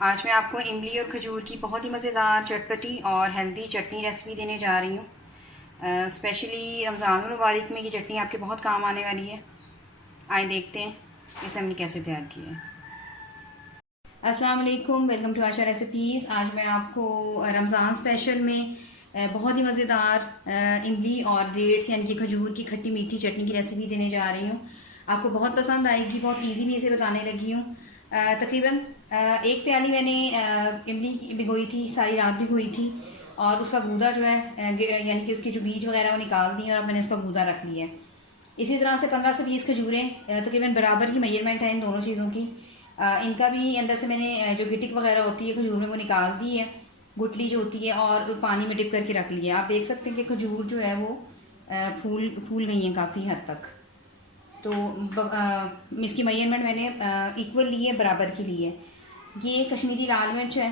आज मैं आपको इमली और खजूर की बहुत ही मज़ेदार चटपटी और हेल्दी चटनी रेसिपी देने जा रही हूँ। स्पेशली रमज़ान मुबारक में ये चटनी आपके बहुत काम आने वाली है। आए देखते हैं इसे हमने कैसे तैयार किया है। अस्सलाम वालेकुम, वेलकम टू आशा रेसिपीज़। आज मैं आपको रमज़ान स्पेशल में बहुत ही मज़ेदार इमली और डेट्स यानी कि खजूर की खट्टी मीठी चटनी की रेसिपी देने जा रही हूँ। आपको बहुत पसंद आएगी, बहुत इजी में इसे बताने लगी हूँ। तकरीबन एक प्याली मैंने इमली की भिगोई थी, सारी रात भिगोई थी और उसका गूदा जो है यानी कि उसके जो बीज वगैरह वो निकाल दी और अब मैंने उसका गूदा रख लिया है। इसी तरह से 15 से 20 खजूरें तकरीबन बराबर की मेजरमेंट है इन दोनों चीज़ों की। इनका भी अंदर से मैंने जो गिटिक वगैरह होती है खजूर में वो निकाल दी है, गुठली जो होती है, और पानी में डिप करके रख लिया। आप देख सकते हैं कि खजूर जो है वो फूल फूल गई हैं काफ़ी हद तक। तो इसकी मेजरमेंट मैंने इक्वल ली है, बराबर की ली है। ये कश्मीरी लाल मिर्च है,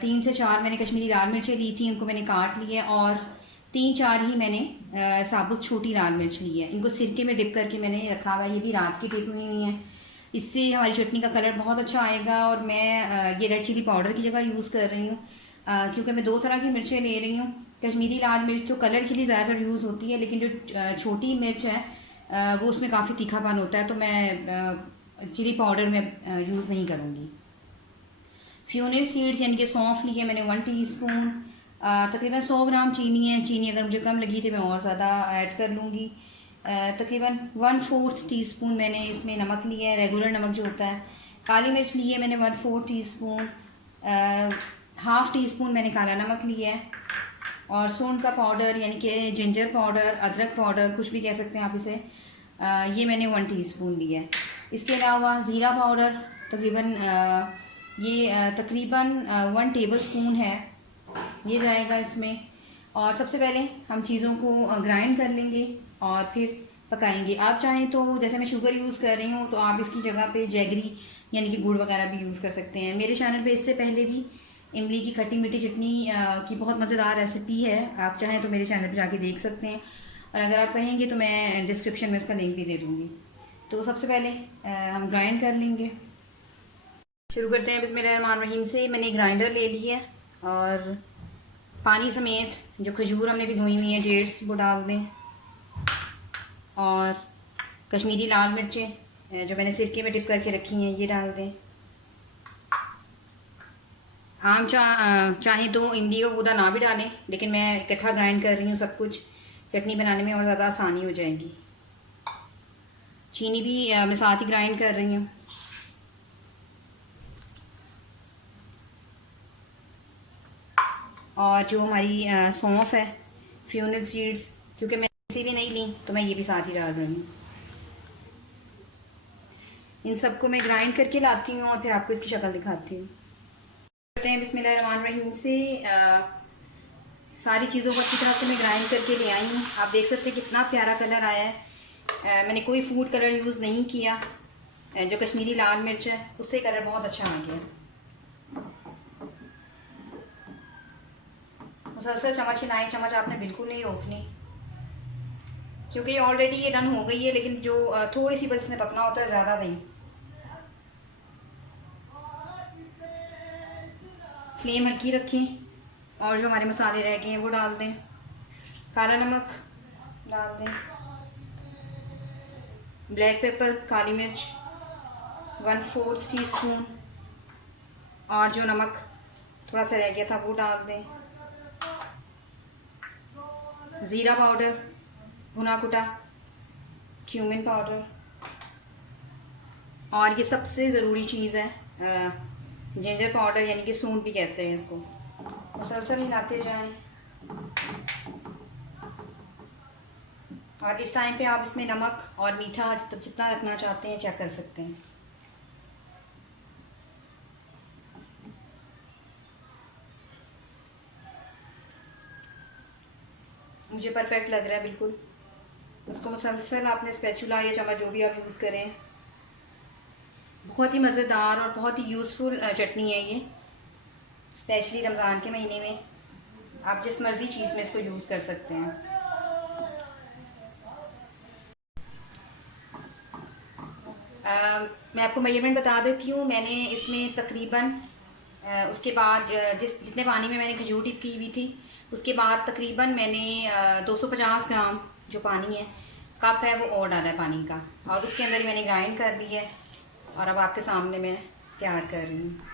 3 से 4 मैंने कश्मीरी लाल मिर्चें ली थी, इनको मैंने काट लिया और 3-4 ही मैंने साबुत छोटी लाल मिर्च ली है। इनको सिरके में डिप करके मैंने रखा हुआ है, ये भी रात की डिप हुई है। इससे हमारी चटनी का कलर बहुत अच्छा आएगा। और मैं ये रेड चिली पाउडर की जगह यूज़ कर रही हूँ, क्योंकि मैं 2 तरह की मिर्चें ले रही हूँ। कश्मीरी लाल मिर्च तो कलर के लिए ज़्यादातर यूज़ होती है, लेकिन जो छोटी मिर्च है वो उसमें काफ़ी तीखापन होता है, तो मैं चिली पाउडर में यूज़ नहीं करूँगी। फ्यूनिल सीड्स यानी कि सौंफ ली है मैंने 1 टीस्पून। तकरीबन 100 ग्राम चीनी है। चीनी अगर मुझे कम लगी तो मैं और ज़्यादा ऐड कर लूँगी। तकरीबन 1/4 टीस्पून मैंने इसमें नमक लिया है, रेगुलर नमक जो होता है। काली मिर्च ली है मैंने 1/4 टीस्पून। हाफ़ टी स्पून मैंने काला नमक लिया है। और सूंड का पाउडर यानी कि जिंजर पाउडर, अदरक पाउडर, कुछ भी कह सकते हैं आप इसे, ये मैंने 1 टीस्पून लिया है। इसके अलावा ज़ीरा पाउडर तकरीबन ये तकरीबन 1 टेबल स्पून है, ये जाएगा इसमें। और सबसे पहले हम चीज़ों को ग्राइंड कर लेंगे और फिर पकाएंगे। आप चाहें तो, जैसे मैं शुगर यूज़ कर रही हूँ, तो आप इसकी जगह पे जैगरी यानी कि गुड़ वगैरह भी यूज़ कर सकते हैं। मेरे चैनल पे इससे पहले भी इमली की खट्टी मीठी चटनी की बहुत मज़ेदार रेसिपी है, आप चाहें तो मेरे चैनल पर जाके देख सकते हैं। और अगर आप कहेंगे तो मैं डिस्क्रिप्शन में उसका लिंक भी दे दूँगी। तो सबसे पहले हम ग्राइंड कर लेंगे। शुरू करते हैं बिस्मिल्लाहिर्रहमानिर्रहीम से। मैंने ग्राइंडर ले लिया और पानी समेत जो खजूर हमने भिगोई हुई हैं, डेट्स, वो डाल दें। और कश्मीरी लाल मिर्चें जो मैंने सिरके में डिप करके रखी हैं, ये डाल दें। आम चाहें तो इमली का गूदा ना भी डालें, लेकिन मैं इकट्ठा ग्राइंड कर रही हूँ सब कुछ, चटनी बनाने में और ज़्यादा आसानी हो जाएगी। चीनी भी मैं साथ ही ग्राइंड कर रही हूँ। और जो हमारी सौंफ है, फ्यूनल सीड्स, क्योंकि मैं इसी भी नहीं ली तो मैं ये भी साथ ही डाल रही हूँ। इन सबको मैं ग्राइंड करके लाती हूँ और फिर आपको इसकी शक्ल दिखाती हूँ। करते हैं बिस्मिल्लाहिर्रहमानिर्रहीम से। सारी चीज़ों को अच्छी तरह से मैं ग्राइंड करके ले आई हूँ। आप देख सकते हैं कितना प्यारा कलर आया है। मैंने कोई फूड कलर यूज़ नहीं किया। जो कश्मीरी लाल मिर्च है उससे कलर बहुत अच्छा आ गया। मुसलसल चम्मच हिलाएं, चम्मच आपने बिल्कुल नहीं रोकनी, क्योंकि ये ऑलरेडी ये डन हो गई है, लेकिन जो थोड़ी सी बस इसने पकना होता है, ज़्यादा नहीं। फ्लेम हल्की रखें और जो हमारे मसाले रह गए हैं वो डाल दें। काला नमक डाल दें, ब्लैक पेपर, काली मिर्च 1/4 टीस्पून, और जो नमक थोड़ा सा रह गया था वो डाल दें। ज़ीरा पाउडर, भुना कुटा, क्यूमिन पाउडर, और ये सबसे ज़रूरी चीज़ है जिंजर पाउडर यानी कि सूंड भी कहते हैं इसको। मुसलसल हिलाते जाएं। और इस टाइम पे आप इसमें नमक और मीठा जितना रखना चाहते हैं चेक कर सकते हैं। मुझे परफेक्ट लग रहा है बिल्कुल। उसको मुसलसल आपने स्पैचुला या चम्मच जो भी आप यूज़ करें। बहुत ही मज़ेदार और बहुत ही यूज़फुल चटनी है ये, स्पेशली रमज़ान के महीने में आप जिस मर्ज़ी चीज़ में इसको यूज़ कर सकते हैं। मैं आपको मेजरमेंट बता देती हूँ। मैंने इसमें तकरीबन उसके बाद जितने पानी में मैंने खजूर डिप की हुई थी, उसके बाद तकरीबन मैंने 250 ग्राम जो पानी है, कप है, वो और डाला है पानी का, और उसके अंदर ही मैंने ग्राइंड कर ली है और अब आपके सामने मैं तैयार कर रही हूँ।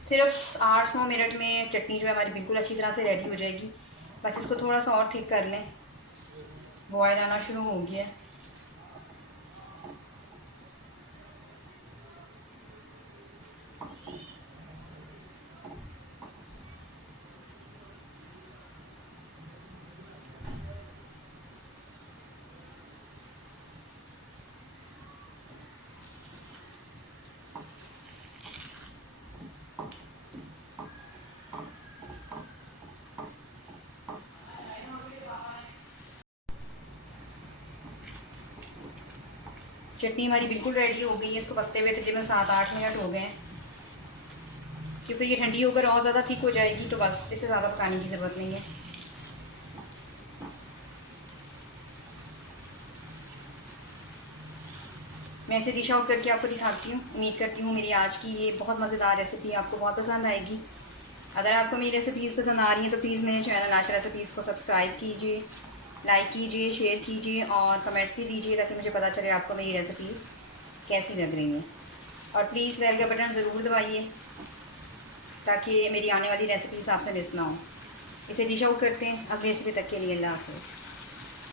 सिर्फ 8-9 मिनट में चटनी जो है हमारी बिल्कुल अच्छी तरह से रेडी हो जाएगी। बस इसको थोड़ा सा और थिक कर लें। बॉयल आना शुरू हो गया है। चटनी हमारी बिल्कुल रेडी हो गई है। इसको पकते हुए तकरीबन 7-8 मिनट हो गए हैं, क्योंकि ये ठंडी होकर और ज़्यादा थिक हो जाएगी, तो बस इससे ज़्यादा पकाने की ज़रूरत नहीं है। मैं इसे डिश आउट करके आपको दिखाती हूँ। उम्मीद करती हूँ मेरी आज की ये बहुत मज़ेदार रेसिपी आपको बहुत पसंद आएगी। अगर आपको मेरी रेसिपीज़ पसंद आ रही हैं तो प्लीज़ मेरे चैनल आशा रेसिपीज़ को सब्सक्राइब कीजिए, लाइक कीजिए, शेयर कीजिए और कमेंट्स भी दीजिए, ताकि मुझे पता चले आपको मेरी रेसिपीज़ कैसी लग रही हैं। और प्लीज़ बेल का बटन ज़रूर दबाइए, ताकि मेरी आने वाली रेसिपीज़ आपसे मिस ना हो। इसे डिश आउट करते हैं। अगली रेसिपी तक के लिए अल्लाह हाफ़िज़।